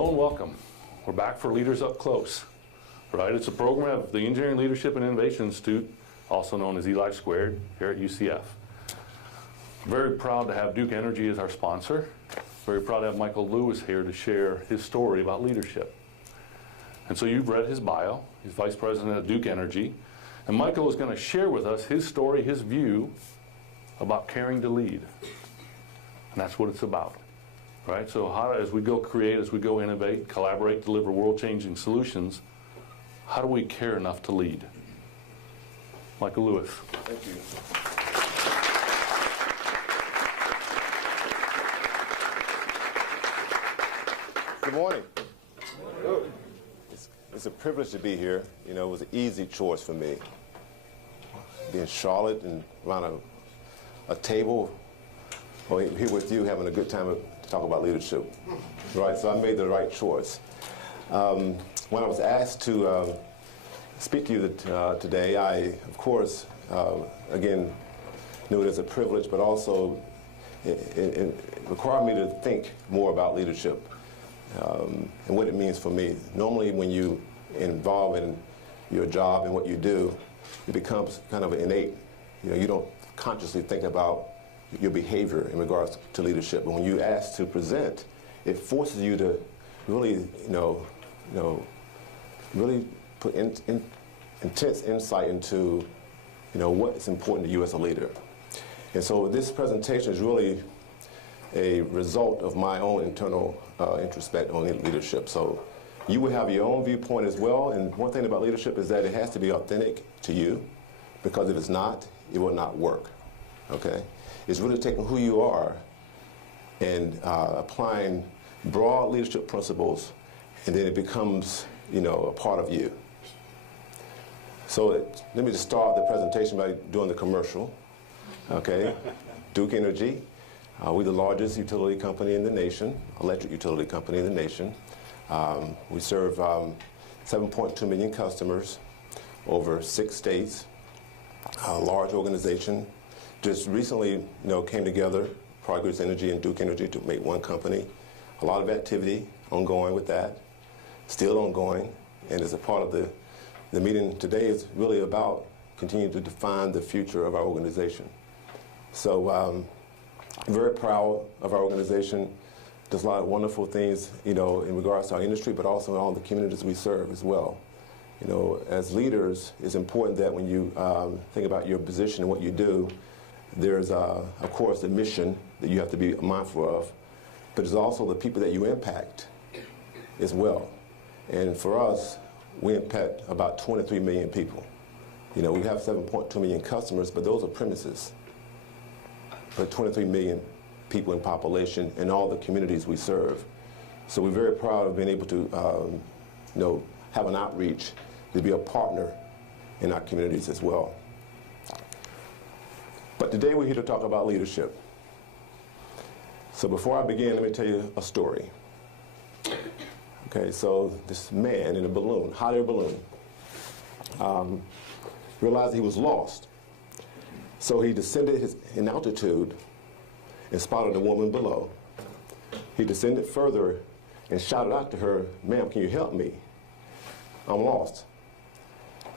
Hello and welcome. We're back for Leaders Up Close, right? It's a program of the Engineering Leadership and Innovation Institute, also known as eLife Squared, here at UCF. Very proud to have Duke Energy as our sponsor. Very proud to have Michael Lewis here to share his story about leadership. And so you've read his bio. He's Vice President at Duke Energy. And Michael is going to share with us his story, his view about caring to lead. And that's what it's about. Right? So how, as we go create, as we go innovate, collaborate, deliver world-changing solutions, how do we care enough to lead? Michael Lewis. Thank you. Good morning. It's a privilege to be here. You know, it was an easy choice for me. Being in Charlotte and around a table, or here with you having a good time to talk about leadership. Right, so I made the right choice. When I was asked to speak to you today, I, of course, again, knew it as a privilege, but also it required me to think more about leadership and what it means for me. Normally, when you involve in your job and what you do, it becomes kind of innate. You know, you don't consciously think about your behavior in regards to leadership. But when you ask to present, it forces you to really, really put intense insight into, what is important to you as a leader. And so this presentation is really a result of my own internal introspect on leadership. So you will have your own viewpoint as well. And one thing about leadership is that it has to be authentic to you, because if it's not, it will not work. Okay? It's really taking who you are and applying broad leadership principles, and then it becomes, a part of you. So let me just start the presentation by doing the commercial. Okay, Duke Energy, we're the largest utility company in the nation, electric utility company in the nation. We serve 7.2 million customers over 6 states, a large organization. Just recently, came together, Progress Energy and Duke Energy, to make one company. A lot of activity ongoing with that, still ongoing, and as a part of the meeting today is really about continuing to define the future of our organization. So I'm very proud of our organization. Does a lot of wonderful things, in regards to our industry, but also in all the communities we serve as well. As leaders, it's important that when you think about your position and what you do, there's, of course, the mission that you have to be mindful of, but there's also the people that you impact as well. And for us, we impact about 23 million people. We have 7.2 million customers, but those are premises. But 23 million people in population in all the communities we serve. So we're very proud of being able to, have an outreach to be a partner in our communities as well. But today we're here to talk about leadership. So before I begin, let me tell you a story. Okay, so this man in a balloon, hot air balloon, realized he was lost. So he descended in altitude and spotted a woman below. He descended further and shouted out to her, "Ma'am, can you help me? I'm lost.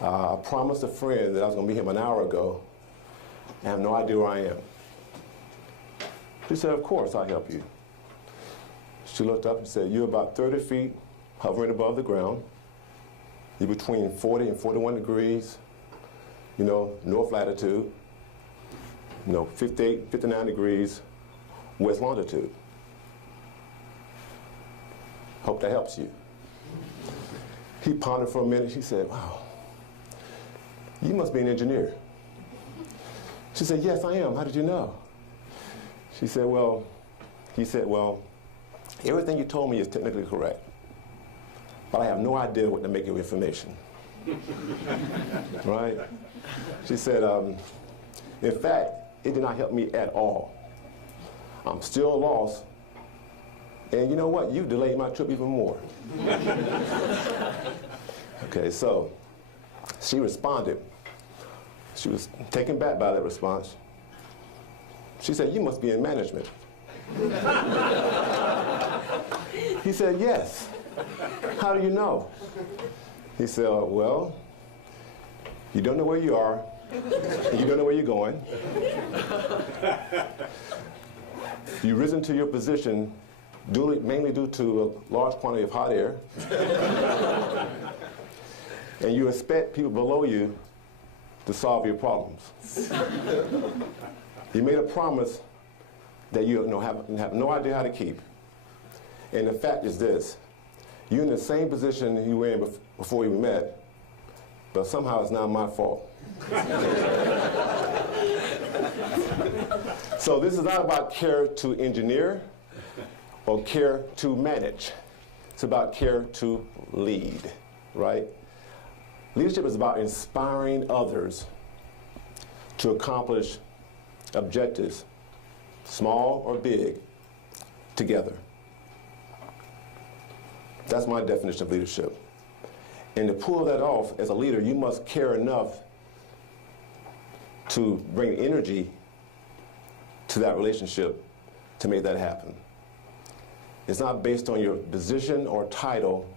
I promised a friend that I was going to meet him an hour ago. I have no idea where I am." She said, "Of course, I'll help you." She looked up and said, "You're about 30 feet hovering above the ground. You're between 40 and 41 degrees, north latitude, 58, 59 degrees west longitude. Hope that helps you." He pondered for a minute. He said, "Wow, you must be an engineer." She said, "Yes, I am. How did you know?" He said, "Well, everything you told me is technically correct, but I have no idea what to make of information." Right? She said, "In fact, it did not help me at all. I'm still lost, and you know what? You delayed my trip even more." Okay, so she responded. She was taken back by that response. She said, "You must be in management." He said, yes. How do you know? He said, well, you don't know where you are, and you don't know where you're going. You've risen to your position mainly due to a large quantity of hot air. And you expect people below you to solve your problems. You made a promise that you have no idea how to keep. And the fact is this: you're in the same position you were in before we met, but somehow it's now my fault. So this is not about care to engineer or care to manage. It's about care to lead, right? Leadership is about inspiring others to accomplish objectives, small or big, together. That's my definition of leadership. And to pull that off as a leader, you must care enough to bring energy to that relationship to make that happen. It's not based on your position or title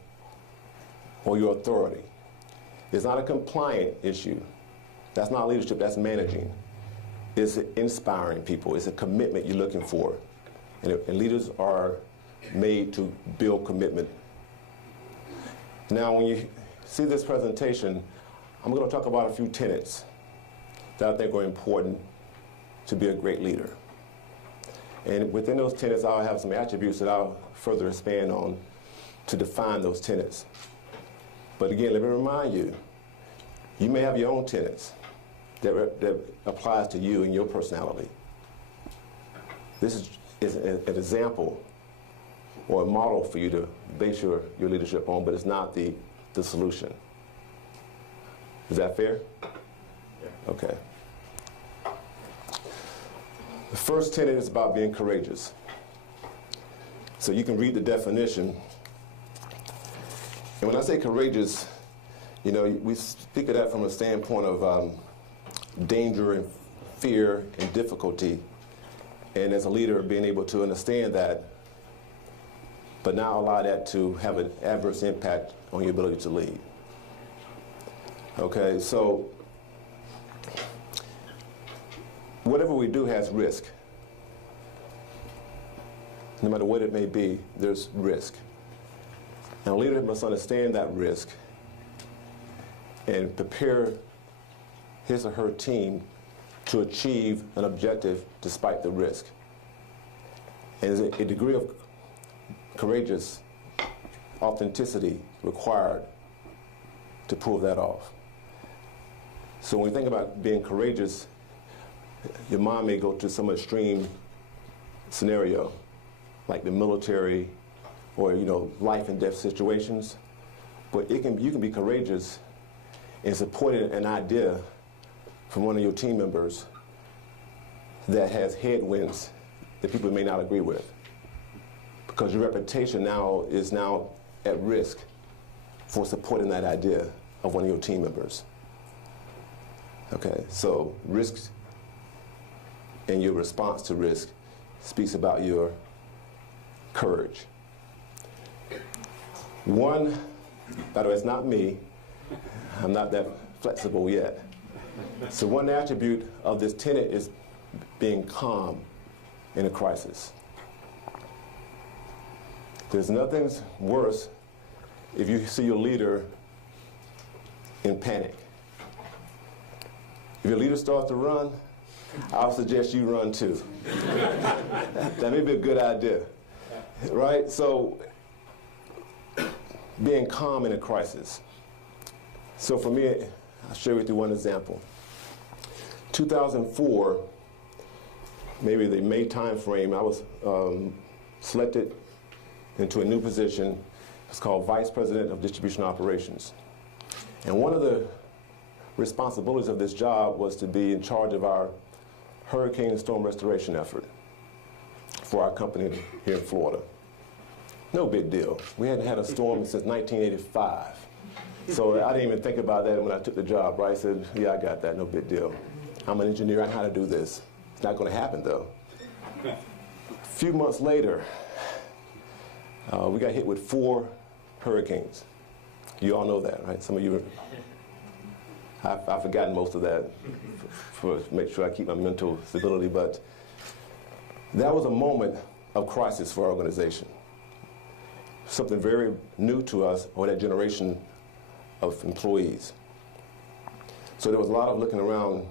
or your authority. It's not a compliant issue. That's not leadership, that's managing. It's inspiring people. It's a commitment you're looking for. And leaders are made to build commitment. Now, when you see this presentation, I'm going to talk about a few tenets that I think are important to be a great leader. And within those tenets, I'll have some attributes that I'll further expand on to define those tenets. But again, let me remind you, you may have your own tenets that applies to you and your personality. This is an example or a model for you to base your leadership on, but it's not the solution. Is that fair? Yeah. Okay. The first tenet is about being courageous. So you can read the definition. And when I say courageous, you know, we speak of that from a standpoint of danger and fear and difficulty. And as a leader, being able to understand that, but not allow that to have an adverse impact on your ability to lead. Okay, so whatever we do has risk. No matter what it may be, there's risk. And a leader must understand that risk and prepare his or her team to achieve an objective despite the risk. And there's a degree of courageous authenticity required to pull that off. So when you think about being courageous, your mind may go to some extreme scenario, like the military or, you know, life and death situations. But you can be courageous in supporting an idea from one of your team members that has headwinds that people may not agree with. Because your reputation is now at risk for supporting that idea of one of your team members. Okay, so risk and your response to risk speaks about your courage. One, by the way, it's not me. I'm not that flexible yet. So one attribute of this tenet is being calm in a crisis. There's nothing worse if you see your leader in panic. If your leader starts to run, I'll suggest you run too. That may be a good idea, right? So, being calm in a crisis. So for me, I'll share with you one example. 2004, maybe the May time frame, I was selected into a new position. It's called Vice President of Distribution Operations. And one of the responsibilities of this job was to be in charge of our hurricane and storm restoration effort for our company here in Florida. No big deal. We hadn't had a storm since 1985. So I didn't even think about that when I took the job, right? I said, yeah, I got that, no big deal. I'm an engineer, I know how to do this. It's not gonna happen though. A few months later, We got hit with 4 hurricanes. You all know that, right? Some of you, I've forgotten most of that for make sure I keep my mental stability, but that was a moment of crisis for our organization. Something very new to us or that generation of employees. So there was a lot of looking around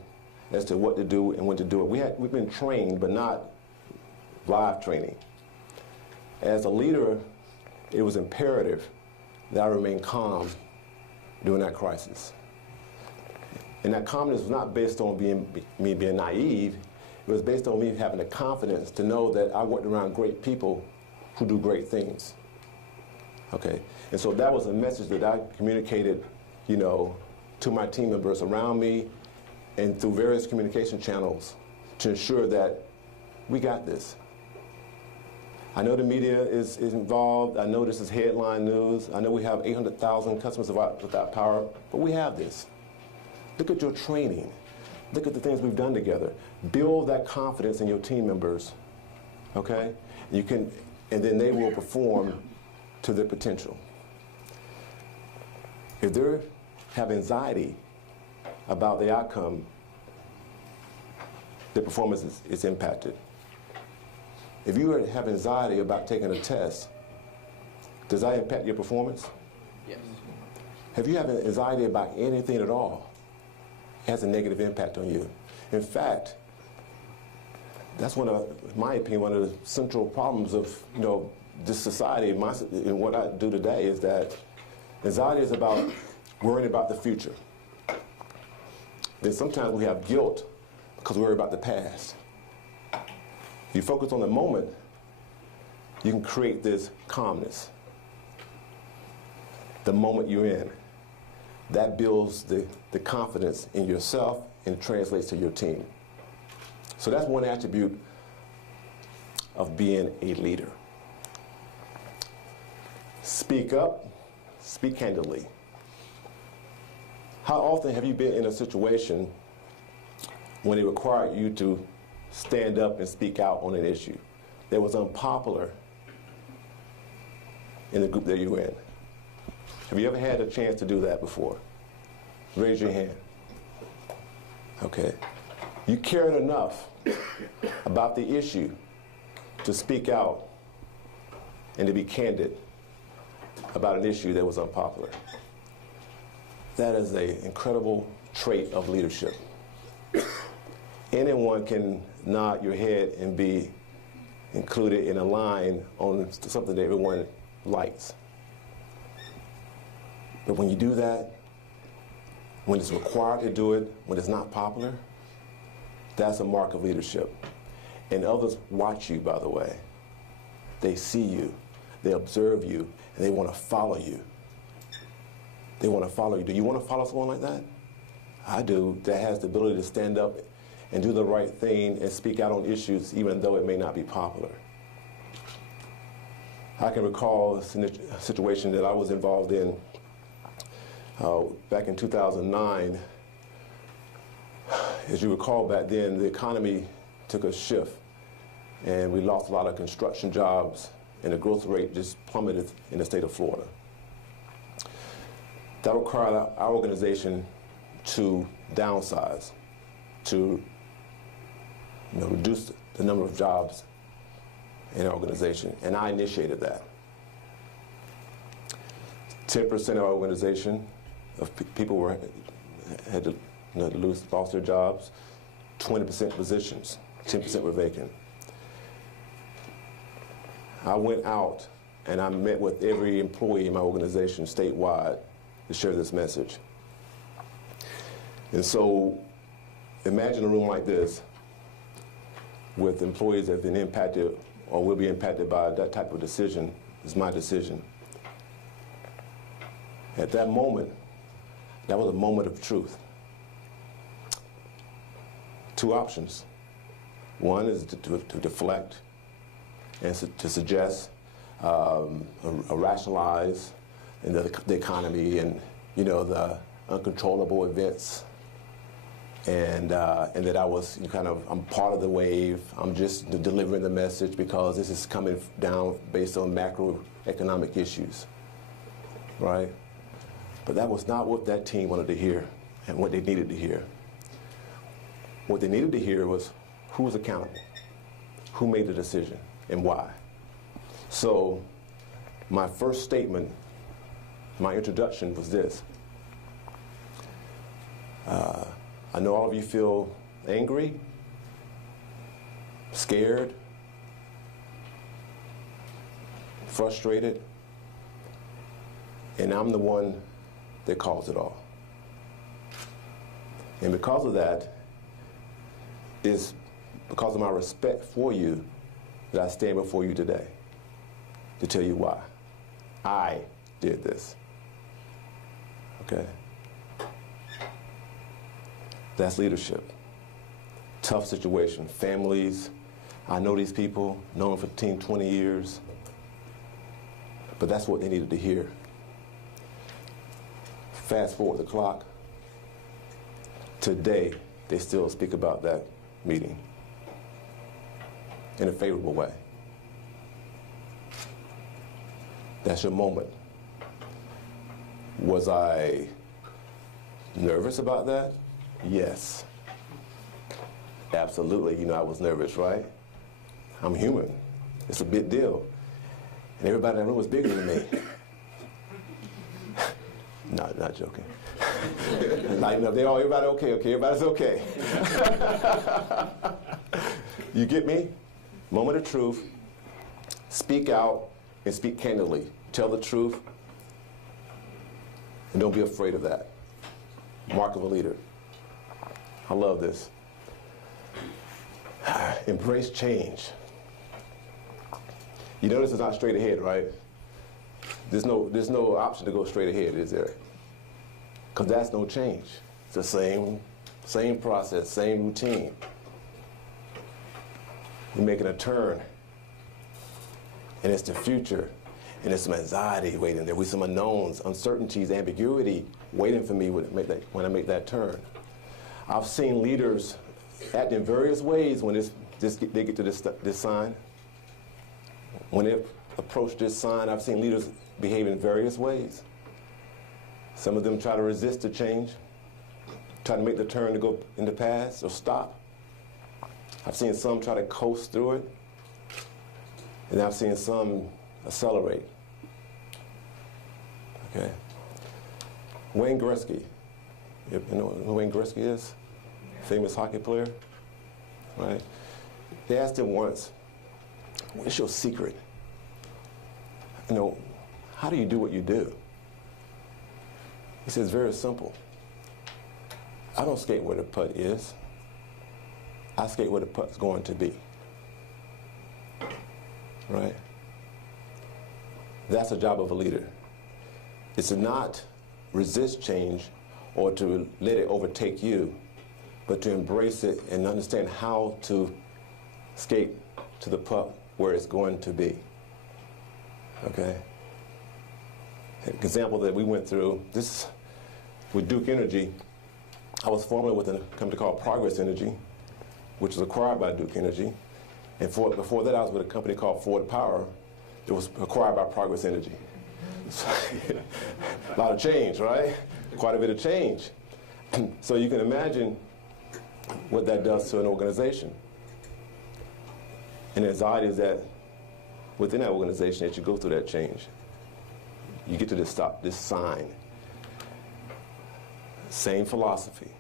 as to what to do and when to do it. We've been trained, but not live training. As a leader, it was imperative that I remain calm during that crisis. And that calmness was not based on me being naive. It was based on me having the confidence to know that I worked around great people who do great things. Okay, and so that was a message that I communicated, you know, to my team members around me and through various communication channels to ensure that we got this. I know the media is involved. I know this is headline news. I know we have 800,000 customers without power, but we have this. Look at your training. Look at the things we've done together. Build that confidence in your team members, okay? And then they will perform to their potential. If they have anxiety about the outcome, their performance is impacted. If you have anxiety about taking a test, does that impact your performance? Yes. If you have anxiety about anything at all, it has a negative impact on you. In fact, that's in my opinion, one of the central problems of, you know, this society and what I do today is that anxiety is about worrying about the future. Then sometimes we have guilt because we worry about the past. If you focus on the moment, you can create this calmness. The moment you're in, that builds the confidence in yourself and translates to your team. So that's one attribute of being a leader. Speak up, speak candidly. How often have you been in a situation when it required you to stand up and speak out on an issue that was unpopular in the group that you were in? Have you ever had a chance to do that before? Raise your hand. Okay. You cared enough about the issue to speak out and to be candid about an issue that was unpopular. That is an incredible trait of leadership. Anyone can nod your head and be included in a line on something that everyone likes. But when you do that, when it's required to do it, when it's not popular, that's a mark of leadership. And others watch you, by the way. They see you, they observe you, and they want to follow you. They want to follow you. Do you want to follow someone like that? I do, that has the ability to stand up and do the right thing and speak out on issues even though it may not be popular. I can recall a situation that I was involved in back in 2009. As you recall, back then the economy took a shift and we lost a lot of construction jobs and the growth rate just plummeted in the state of Florida. That required our organization to downsize, to reduce the number of jobs in our organization, and I initiated that. 10% of our organization of people had to lost their jobs, 20% positions, 10% were vacant. I went out and I met with every employee in my organization statewide to share this message. And so imagine a room like this with employees that have been impacted or will be impacted by that type of decision. It's my decision. At that moment, that was a moment of truth. Two options. One is to deflect and to suggest, rationalize the economy and the uncontrollable events and that I was I'm part of the wave. I'm just delivering the message because this is coming down based on macroeconomic issues, right? But that was not what that team wanted to hear and what they needed to hear. What they needed to hear was who was accountable, who made the decision, and why. So my first statement, my introduction was this. I know all of you feel angry, scared, frustrated, and I'm the one that caused it all. And because of that, is because of my respect for you that I stand before you today to tell you why I did this. Okay? That's leadership. Tough situation. Families. I know these people, known for 20 years. But that's what they needed to hear. Fast forward the clock. Today, they still speak about that meeting in a favorable way. That's your moment. Was I nervous about that? Yes. Absolutely. You know, I was nervous, right? I'm human. It's a big deal. And everybody in the room was bigger than me. Not joking. Like, no, everybody okay, everybody's okay. You get me? Moment of truth. Speak out and speak candidly. Tell the truth. And don't be afraid of that. Mark of a leader. I love this. Embrace change. You notice it's not straight ahead, right? There's no option to go straight ahead, is there? Because that's no change. It's the same process, same routine. You're making a turn, and it's the future, and there's some anxiety waiting there, with some unknowns, uncertainties, ambiguity waiting for me when I make that turn. I've seen leaders act in various ways when they get to this sign. When they approach this sign, I've seen leaders behave in various ways. Some of them try to resist the change, try to make the turn to go in the past or stop. I've seen some try to coast through it, and I've seen some accelerate. Okay. Wayne Gretzky. You know who Wayne Gretzky is? Famous hockey player, right? They asked him once, "What's your secret? You know, how do you do what you do?" He says, "Very simple. I don't skate where the putt is. I skate where the putt's going to be." Right? That's the job of a leader. It's to not resist change or to let it overtake you, but to embrace it and understand how to skate to the putt where it's going to be. Okay? An example that we went through, this with Duke Energy. I was formerly with a company called Progress Energy, which was acquired by Duke Energy. And before that, I was with a company called Ford Power. It was acquired by Progress Energy. So, a lot of change, right? Quite a bit of change. So you can imagine what that does to an organization. And the anxiety is that within that organization, that you go through that change. You get to this sign. Same philosophy.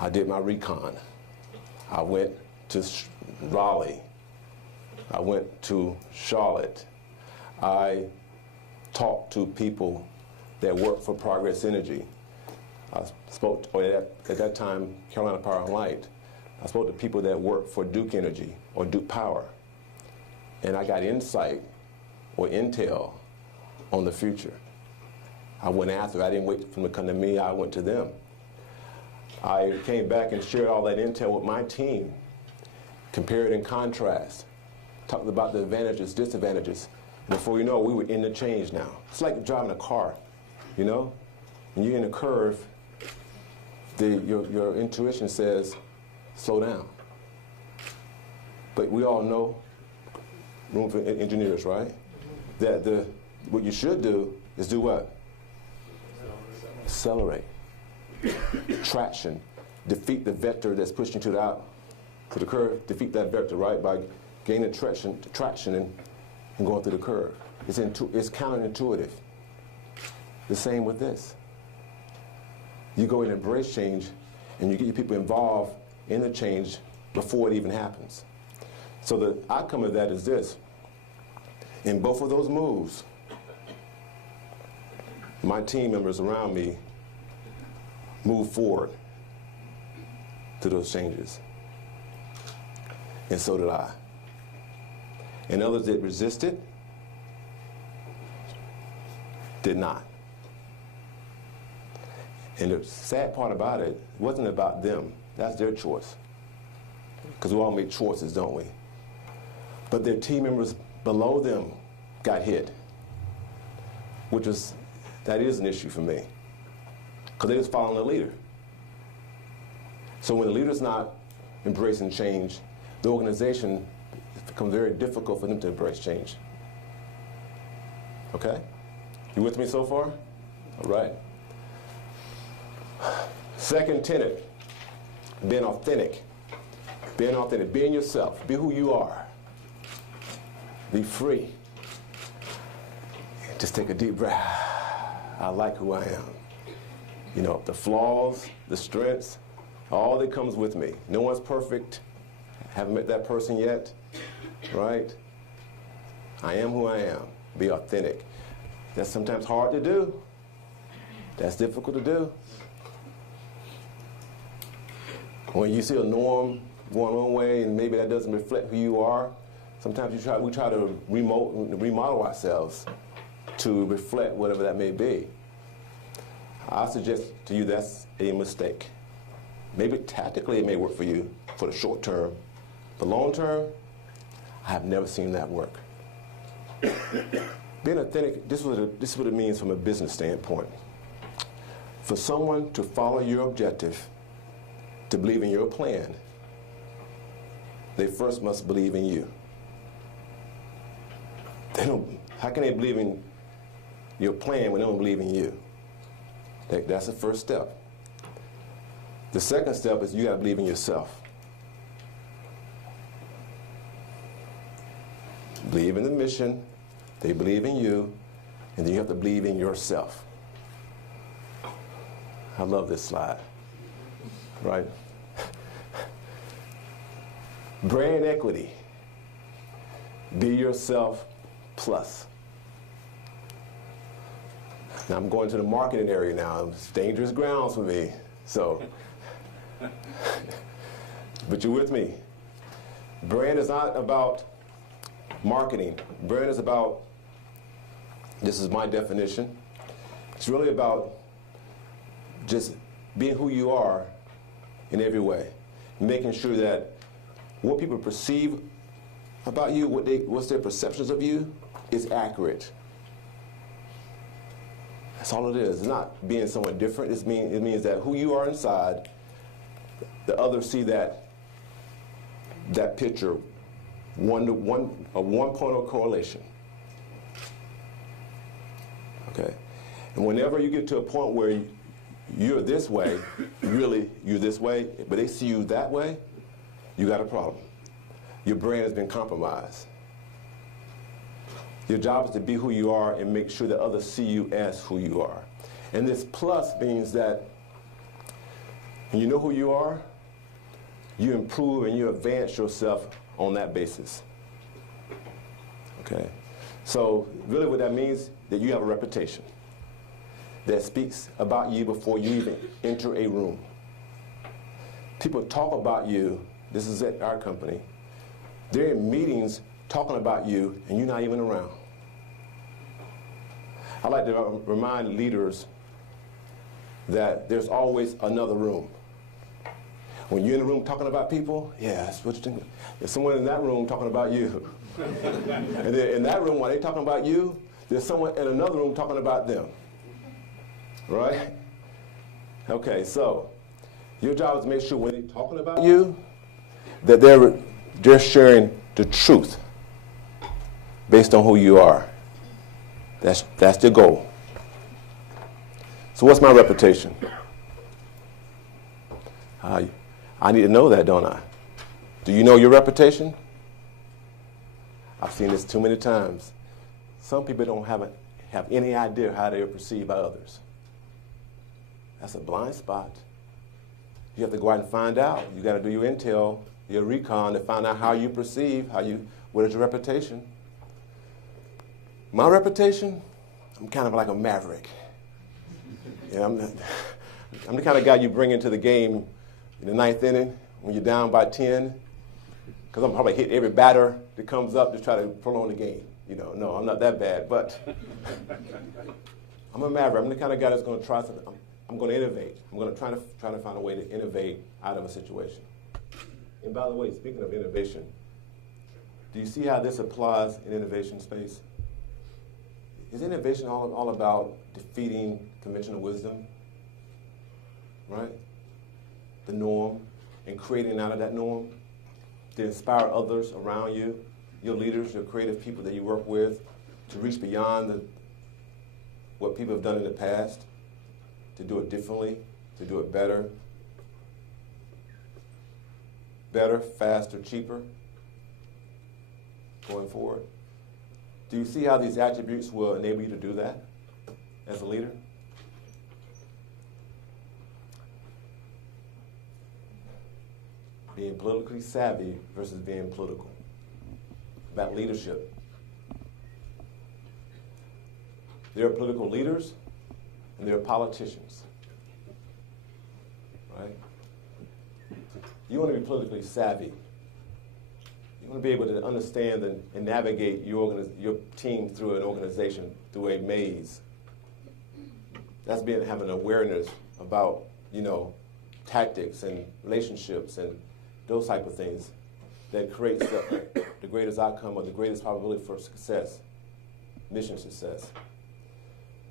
I did my recon. I went to Raleigh. I went to Charlotte. I talked to people that work for Progress Energy. I spoke, at that time, Carolina Power and Light. I spoke to people that work for Duke Energy or Duke Power. And I got insight or intel on the future. I went after it. I didn't wait for them to come to me. I went to them. I came back and shared all that intel with my team, compared and contrast, talked about the advantages, disadvantages. And before you know it, we were in the change now. It's like driving a car, you know? When you're in a curve, your intuition says, slow down. But we all know, room for engineers, right? That what you should do is do what? Accelerate. Traction. Defeat the vector that's pushing to the curve. Defeat that vector, right? By gaining traction and going through the curve. It's counterintuitive. The same with this. You go and embrace change, and you get your people involved in the change before it even happens. So the outcome of that is this. In both of those moves, my team members around me move forward to those changes. And so did I. And others that resisted did not. And the sad part about it wasn't about them. That's their choice. Because we all make choices, don't we? But their team members below them got hit, that is an issue for me. Because they're just following the leader. So when the leader's not embracing change, the organization becomes very difficult for them to embrace change. Okay? You with me so far? All right. Second tenet, being authentic. Being authentic, being yourself, be who you are. Be free. Just take a deep breath. I like who I am. You know, the flaws, the strengths, all that comes with me. No one's perfect. Haven't met that person yet, right? I am who I am. Be authentic. That's sometimes hard to do. That's difficult to do. When you see a norm going one way and maybe that doesn't reflect who you are, sometimes we try to remodel ourselves to reflect whatever that may be. I suggest to you that's a mistake. Maybe tactically it may work for you for the short term, but long term, I have never seen that work. Being authentic, this is what it means from a business standpoint. For someone to follow your objective, to believe in your plan, they first must believe in you. How can they believe in your plan when they don't believe in you? That's the first step. The second step is you got to believe in yourself. Believe in the mission, they believe in you, and then you have to believe in yourself. I love this slide, right? Brand equity. Be yourself plus. Now I'm going to the marketing area now. It's dangerous grounds for me. So, but you're with me. Brand is not about marketing. Brand is about, this is my definition, it's really about just being who you are in every way. Making sure that what people perceive about you, what's their perceptions of you, is accurate. That's all it is. It's not being someone different. It means that who you are inside, the others see that picture, a 1-point correlation. Okay? And whenever you get to a point where you're this way, really you're this way, but they see you that way, you got a problem. Your brand has been compromised. Your job is to be who you are and make sure that others see you as who you are. And this plus means that when you know who you are, you improve and you advance yourself on that basis. Okay? So really what that means, that you have a reputation that speaks about you before you even enter a room. People talk about you, this is at our company, they're in meetings talking about you and you're not even around. I like to remind leaders that there's always another room. When you're in the room talking about people, yeah, that's what you think. There's someone in that room talking about you. And then in that room, while they're talking about you, there's someone in another room talking about them. Right? Okay, so Your job is to make sure when they're talking about you, that they're sharing the truth based on who you are. That's the goal. So what's my reputation? I need to know that, don't I? Do you know your reputation? I've seen this too many times. Some people don't have any idea how they are perceived by others. That's a blind spot. You have to go out and find out. You got to do your intel, your recon to find out how you perceive, what is your reputation. My reputation, I'm kind of like a maverick. I'm the kind of guy you bring into the game in the ninth inning when you're down by 10, because I'm probably hit every batter that comes up to try to prolong the game. No, I'm not that bad, but I'm a maverick. I'm the kind of guy that's going to try something. I'm going to innovate. I'm going to try to find a way to innovate out of a situation. And by the way, speaking of innovation, do you see how this applies in innovation space? Is innovation all about defeating conventional wisdom, right? The norm, and creating out of that norm to inspire others around you, your leaders, your creative people that you work with, to reach beyond what people have done in the past, to do it differently, to do it better, faster, cheaper, going forward. Do you see how these attributes will enable you to do that as a leader? Being politically savvy versus being political. About leadership. There are political leaders and there are politicians. Right? You want to be politically savvy. You want to be able to understand and navigate your team through an organization, through a maze. That's having awareness about, tactics and relationships and those type of things that creates the greatest outcome or the greatest probability for success, mission success.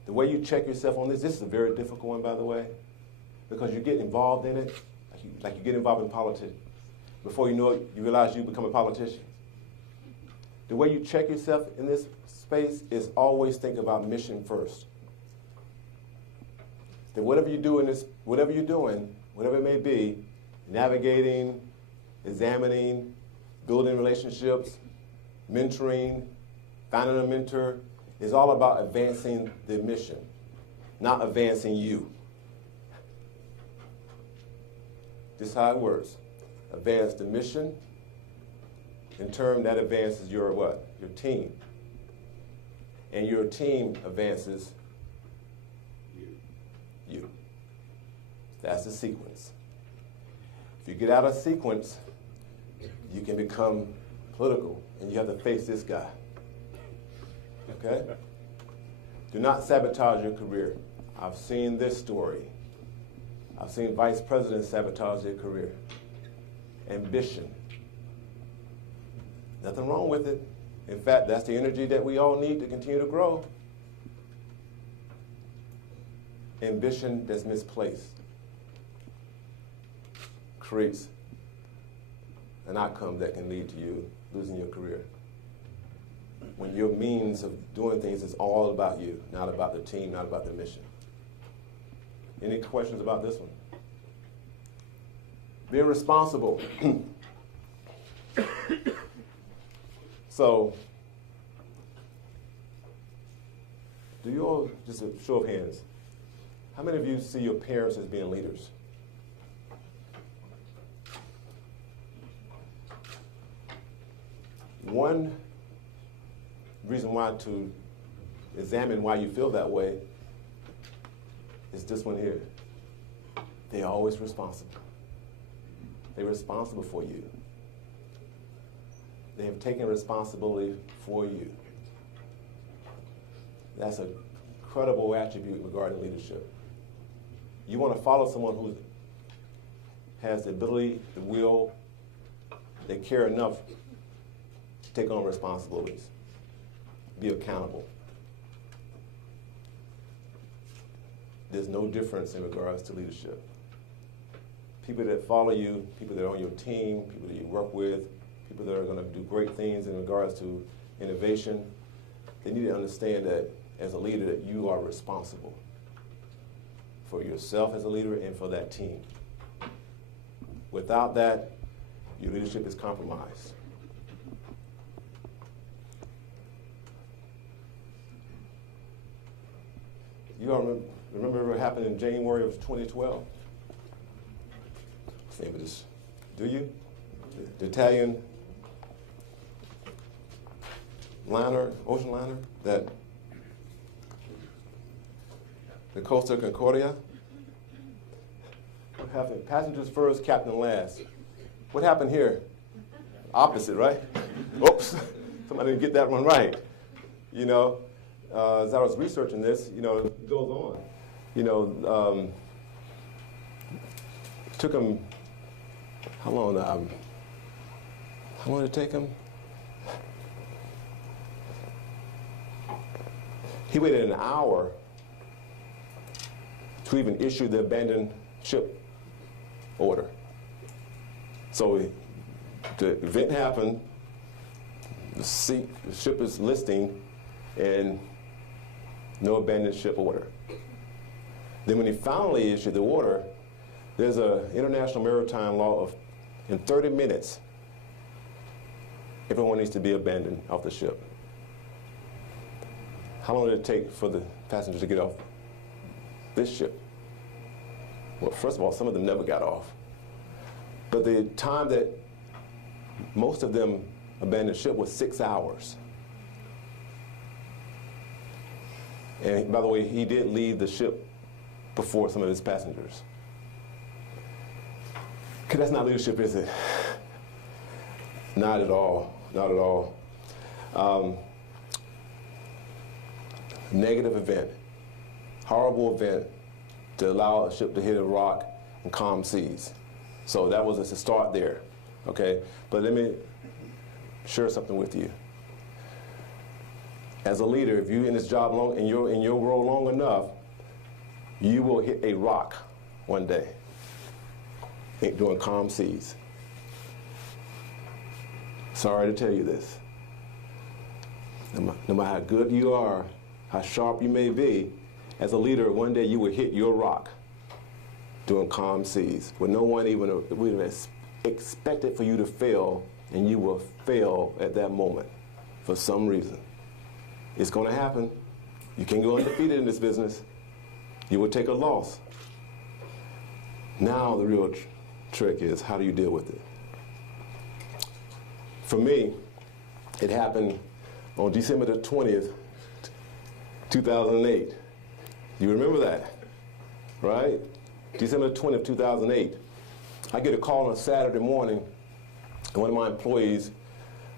The way you check yourself on this is a very difficult one, by the way, because you get involved in it, like you get involved in politics. Before you know it, you realize you become a politician. The way you check yourself in this space is always think about mission first. That whatever you do whatever you're doing, whatever it may be, navigating, examining, building relationships, mentoring, finding a mentor, is all about advancing the mission, not advancing you. This is how it works. Advance the mission. In turn, that advances your what? Your team. And your team advances you. That's the sequence. If you get out of sequence, you can become political, and you have to face this guy. Okay? Do not sabotage your career. I've seen this story. I've seen vice presidents sabotage their career. Ambition. Nothing wrong with it. In fact, that's the energy that we all need to continue to grow. Ambition that's misplaced creates an outcome that can lead to you losing your career. When your means of doing things is all about you, not about the team, not about the mission. Any questions about this one? Being responsible. So, do you all, just a show of hands, how many of you see your parents as being leaders? One reason why to examine why you feel that way is this one here. They're always responsible. They're responsible for you. They have taken responsibility for you. That's a credible attribute regarding leadership. You want to follow someone who has the ability, the will, they care enough to take on responsibilities, be accountable. There's no difference in regards to leadership. people that follow you, people that are on your team, people that you work with, people that are going to do great things in regards to innovation, they need to understand that as a leader that you are responsible for yourself as a leader and for that team. Without that, your leadership is compromised. You all remember what happened in January of 2012? What's the name of this? Do you? The Italian liner, ocean liner, that the Costa Concordia. What happened? Passengers first, captain last. What happened here? Opposite, right? Oops, somebody didn't get that one right. You know, as I was researching this, you know, it goes on. You know, took him, how long did it take him? He waited an hour to even issue the abandoned ship order. So the event happened, the ship is listing, and no abandoned ship order. Then when he finally issued the order, there's an international maritime law of, in 30 minutes, everyone needs to be abandoned off the ship. How long did it take for the passengers to get off this ship? Well, first of all, some of them never got off. But the time that most of them abandoned ship was 6 hours. And by the way, he did leave the ship before some of his passengers. Okay, that's not leadership, is it? Not at all, not at all. Negative event, horrible event to allow a ship to hit a rock in calm seas. So that was a start there, okay? But let me share something with you. As a leader, if you're in this job long, in your role long enough, you will hit a rock one day during calm seas. Sorry to tell you this. No matter how good you are, how sharp you may be, as a leader, one day you will hit your rock during calm seas, where no one even would have expected for you to fail, and you will fail at that moment for some reason. It's going to happen. You can't go undefeated in this business. You will take a loss. Now the real trick is, how do you deal with it? For me, it happened on December the 20th, 2008. You remember that, right? December 20th, 2008. I get a call on a Saturday morning, and one of my employees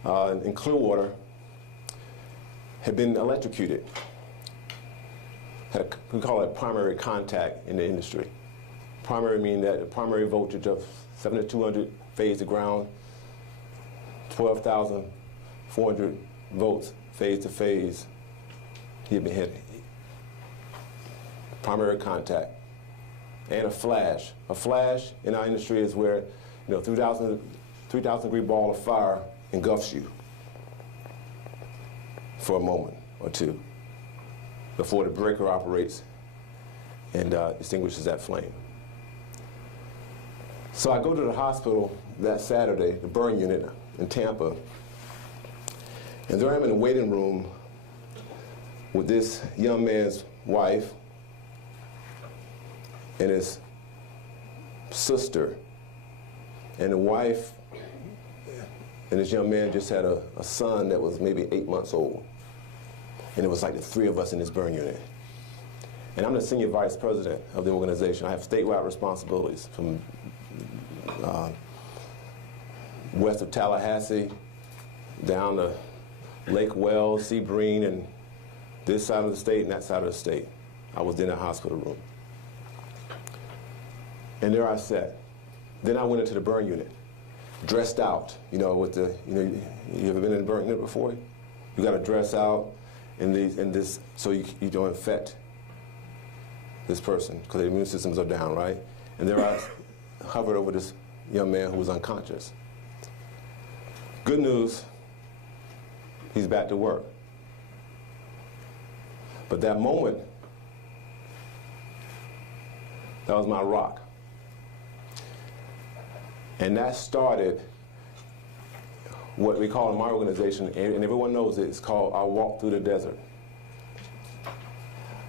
in Clearwater had been electrocuted. We call it primary contact in the industry. Primary meaning that the primary voltage of 7200 phase to ground, 12,400 volts phase to phase. He had been hit. Primary contact. And a flash. A flash in our industry is where, 3,000 degree ball of fire engulfs you for a moment or two before the breaker operates and extinguishes that flame. So I go to the hospital that Saturday, the burn unit in Tampa, and there I am in the waiting room with this young man's wife and his sister. And the wife and this young man just had a son that was maybe 8 months old. And it was like the three of us in this burn unit. And I'm the senior vice president of the organization. I have statewide responsibilities from west of Tallahassee down to Lake Wells, Sebring, and this side of the state and that side of the state. I was in a hospital room. And there I sat. Then I went into the burn unit, dressed out, with the, you ever been in a burn unit before? You got to dress out in this, so you don't infect this person, because their immune systems are down, right? And there hovered over this young man who was unconscious. Good news, he's back to work. But that moment, that was my rock. And that started what we call in my organization, and everyone knows it, it's called our walk through the desert.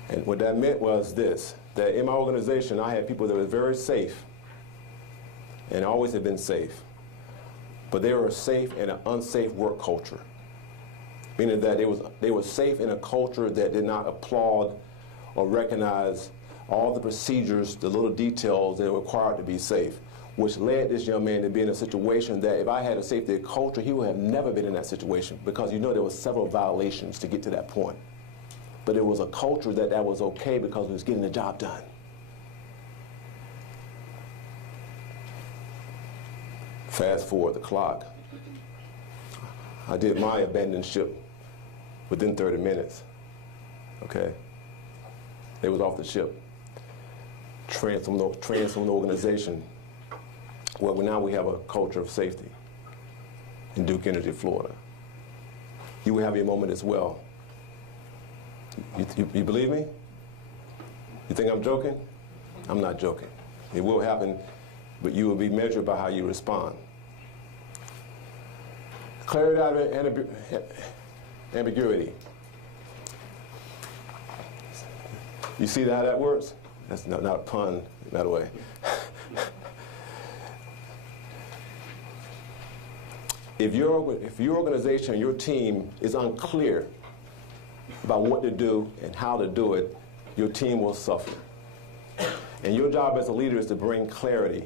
And what that meant was this, that in my organization, I had people that were very safe, and always have been safe, but they were safe in an unsafe work culture, meaning that they were safe in a culture that did not applaud or recognize all the procedures, the little details that are required to be safe, which led this young man to be in a situation that if I had a safety culture, he would have never been in that situation, because you know there were several violations to get to that point. But it was a culture that was okay because it was getting the job done. Fast forward the clock. I did my abandoned ship within 30 minutes, okay? They was off the ship. Transformed the organization. Well, now we have a culture of safety in Duke Energy, Florida. You will have your moment as well. You believe me? You think I'm joking? I'm not joking. It will happen, but you will be measured by how you respond. Clarity out of ambiguity. You see how that works? That's not a pun, by the way. If your organization, your team is unclear about what to do and how to do it, your team will suffer. And your job as a leader is to bring clarity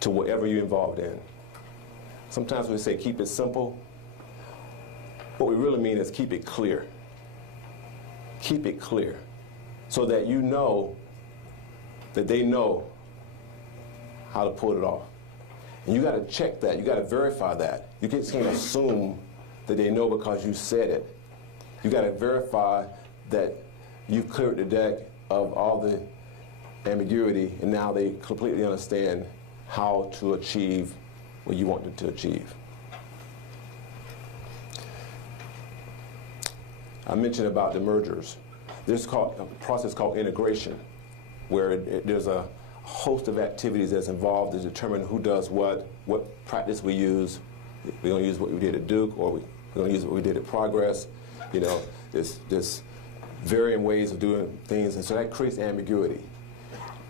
to whatever you're involved in. Sometimes we say keep it simple. What we really mean is keep it clear. Keep it clear so that you know that they know how to pull it off. And you got to check that. You got to verify that. You just can't assume that they know because you said it. You got to verify that you've cleared the deck of all the ambiguity, and now they completely understand how to achieve what you want them to achieve. I mentioned about the mergers. There's a process called integration, where there's a host of activities that's involved to determine who does what practice we use. We're going to use what we did at Duke, or we're going to use what we did at Progress. You know, there's varying ways of doing things, and so that creates ambiguity.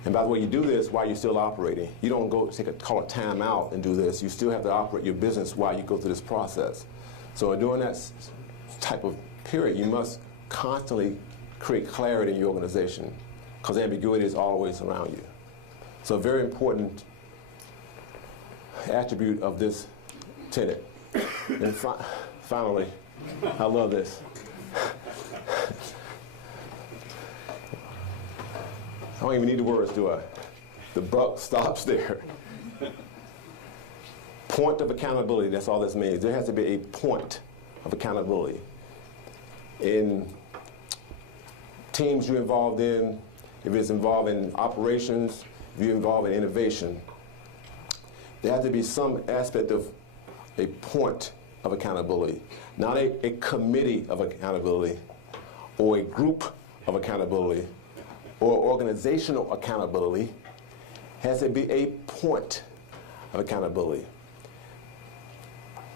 And by the way, you do this while you're still operating. You don't go call a time out and do this. You still have to operate your business while you go through this process. So during that type of period, you must constantly create clarity in your organization, because ambiguity is always around you. So a very important attribute of this tenet. And finally, I love this. I don't even need the words, do I? The buck stops there. Point of accountability, that's all this means. There has to be a point of accountability. In teams you're involved in, if it's involved in operations, if you're involved in innovation, there has to be some aspect of a point of accountability, not a committee of accountability, or a group of accountability, or organizational accountability. Has to be a point of accountability.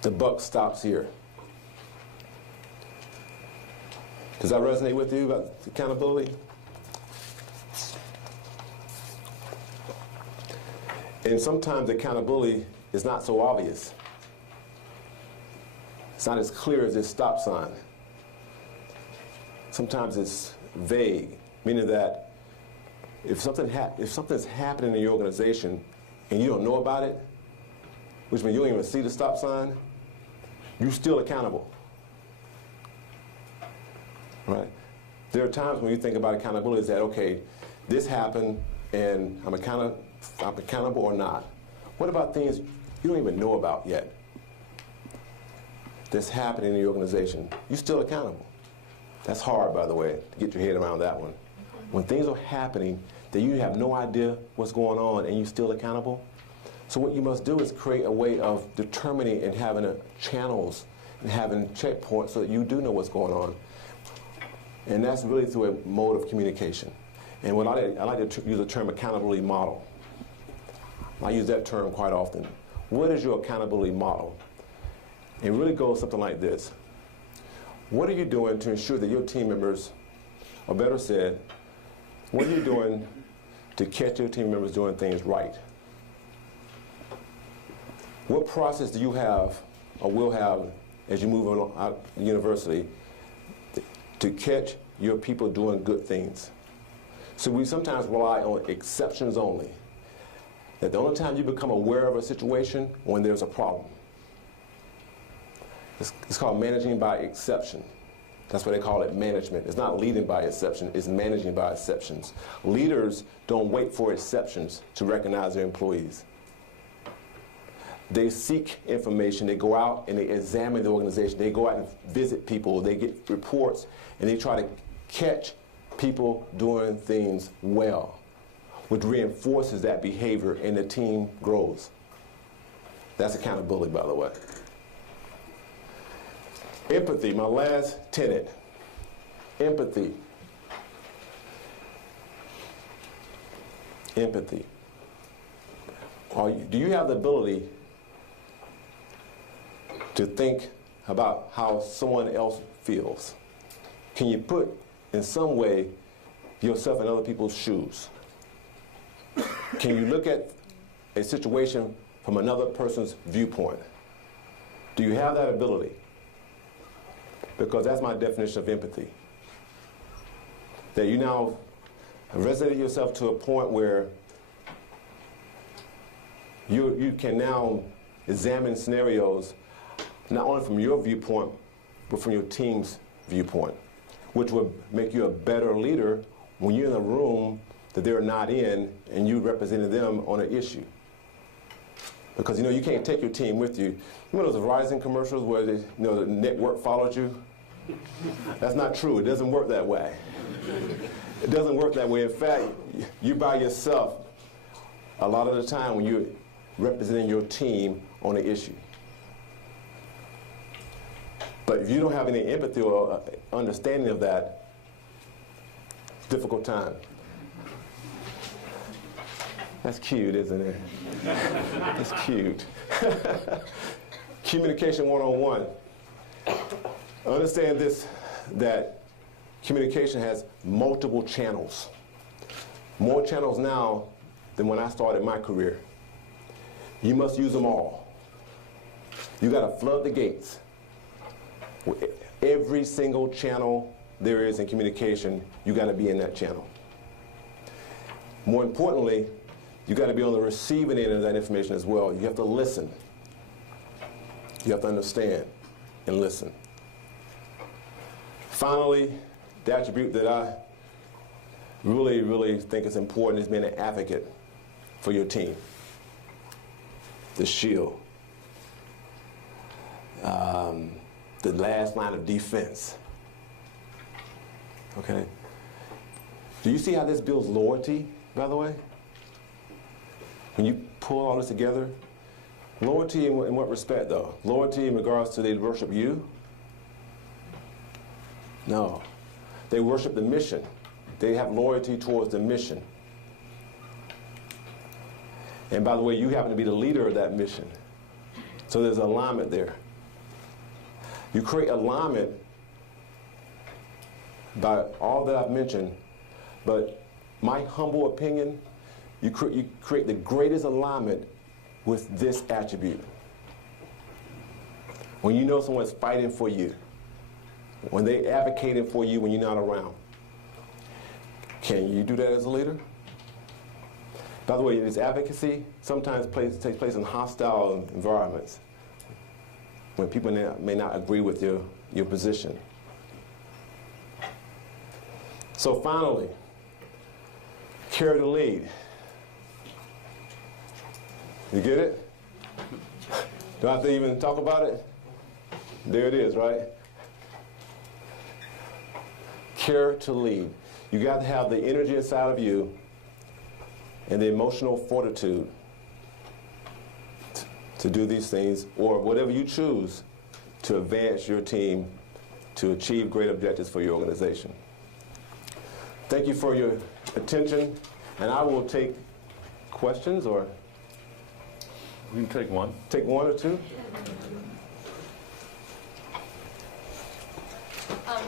The buck stops here. Does that resonate with you about accountability? And sometimes accountability is not so obvious. It's not as clear as this stop sign. Sometimes it's vague, meaning that if something's happening in your organization and you don't know about it, which means you don't even see the stop sign, you're still accountable. Right? There are times when you think about accountability is that, okay, this happened and I'm accountable or not. What about things you don't even know about yet that's happening in your organization? You're still accountable. That's hard, by the way, to get your head around that one. When things are happening that you have no idea what's going on and you're still accountable? So what you must do is create a way of determining and having channels and having checkpoints so that you do know what's going on. And that's really through a mode of communication. And when I like to use the term accountability model. I use that term quite often. What is your accountability model? It really goes something like this. What are you doing to ensure that your team members, or better said, what are you doing to catch your team members doing things right? What process do you have or will have as you move on out of university to catch your people doing good things? So we sometimes rely on exceptions only. That the only time you become aware of a situation when there's a problem. It's called managing by exception. That's what they call it, management. It's not leading by exception, it's managing by exceptions. Leaders don't wait for exceptions to recognize their employees. They seek information, they go out and they examine the organization, they go out and visit people, they get reports, and they try to catch people doing things well, which reinforces that behavior and the team grows. That's accountability, by the way. Empathy, my last tenet. Empathy. Empathy. Do you have the ability to think about how someone else feels? Can you put, in some way, yourself in other people's shoes? Can you look at a situation from another person's viewpoint? Do you have that ability? Because that's my definition of empathy. That you now resonate yourself to a point where you can now examine scenarios not only from your viewpoint, but from your team's viewpoint, which would make you a better leader when you're in a room that they're not in and you represented them on an issue. Because you can't take your team with you. You know those Verizon commercials where the network followed you? That's not true. It doesn't work that way. It doesn't work that way. In fact, you by yourself a lot of the time when you're representing your team on an issue. But if you don't have any empathy or understanding of that, difficult time. That's cute, isn't it? That's cute. Communication 101. Understand this, that communication has multiple channels. More channels now than when I started my career. You must use them all. You got to flood the gates. Every single channel there is in communication, you got to be in that channel. More importantly, you got to be on the receiving end of that information as well. You have to listen. You have to understand and listen. Finally, the attribute that I really, really think is important is being an advocate for your team. The shield. The last line of defense. Okay? Do you see how this builds loyalty, by the way? When you pull all this together, loyalty in what respect, though? Loyalty in regards to they worship you? No. They worship the mission. They have loyalty towards the mission. And by the way, you happen to be the leader of that mission. So there's alignment there. You create alignment by all that I've mentioned, but my humble opinion, you create the greatest alignment with this attribute. When you know someone's fighting for you, when they're advocating for you when you're not around. Can you do that as a leader? By the way, this advocacy sometimes takes place in hostile environments when people may not agree with your position. So finally, carry the lead. You get it? Do I have to even talk about it? There it is, right? Care to lead. You got to have the energy inside of you and the emotional fortitude to do these things, or whatever you choose, to advance your team to achieve great objectives for your organization. Thank you for your attention, and I will take questions, or We can take one. take one or two.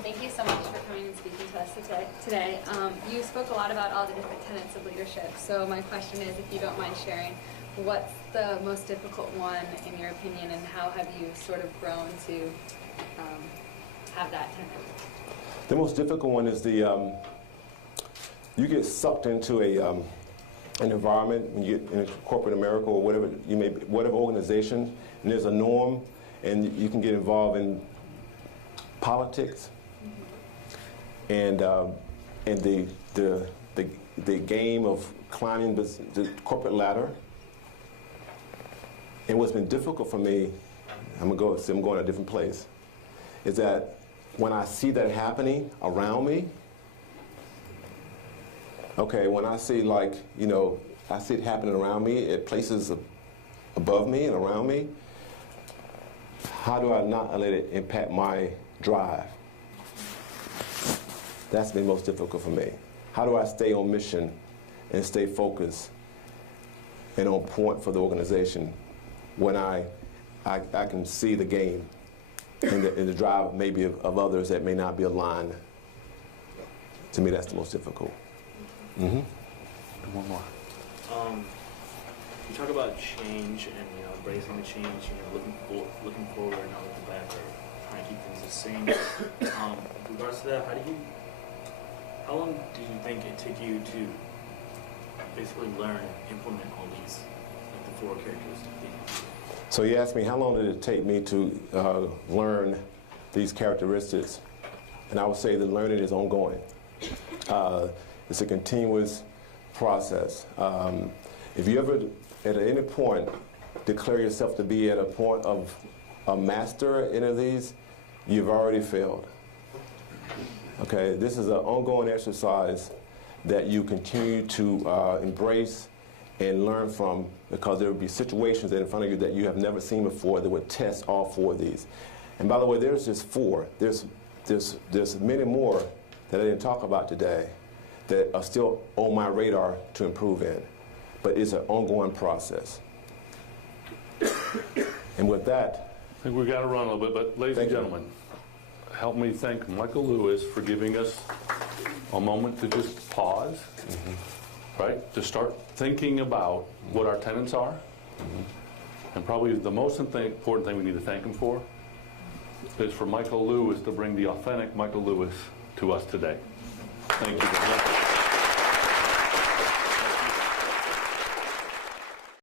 Thank you so much for coming and speaking to us today. You spoke a lot about all the different tenets of leadership. So my question is, if you don't mind sharing, what's the most difficult one in your opinion, and how have you sort of grown to have that tenet? The most difficult one is the you get sucked into an environment when you get in corporate America or whatever you may be, whatever organization, and there's a norm, and you can get involved in politics, and the game of climbing the corporate ladder. And what's been difficult for me, I'm going a different place, is that when I see that happening around me, okay, when I see, like, you know, I see it happening around me at places above me and around me, how do I not let it impact my drive? That's been most difficult for me. How do I stay on mission and stay focused and on point for the organization when I can see the game and the drive maybe of others that may not be aligned? To me, that's the most difficult. Mm-hmm. One more. You talk about change and, you know, embracing the change, you know, looking forward and not looking back, or trying to keep things the same. With regards to that, how long do you think it took you to basically learn and implement all these, like the 4 characteristics? So you asked me, how long did it take me to learn these characteristics? And I would say the learning is ongoing. It's a continuous process. If you ever, at any point, declare yourself to be at a point of a master in any of these, you've already failed. Okay, this is an ongoing exercise that you continue to embrace and learn from, because there will be situations in front of you that you have never seen before that would test all 4 of these. And by the way, there's just 4. There's many more that I didn't talk about today that are still on my radar to improve in. But it's an ongoing process. And with that, I think we've got to run a little bit, but ladies and gentlemen, help me thank Michael Lewis for giving us a moment to just pause, right? To start thinking about what our tenets are. And probably the most important thing we need to thank him for is for Michael Lewis to bring the authentic Michael Lewis to us today. Thank you very much.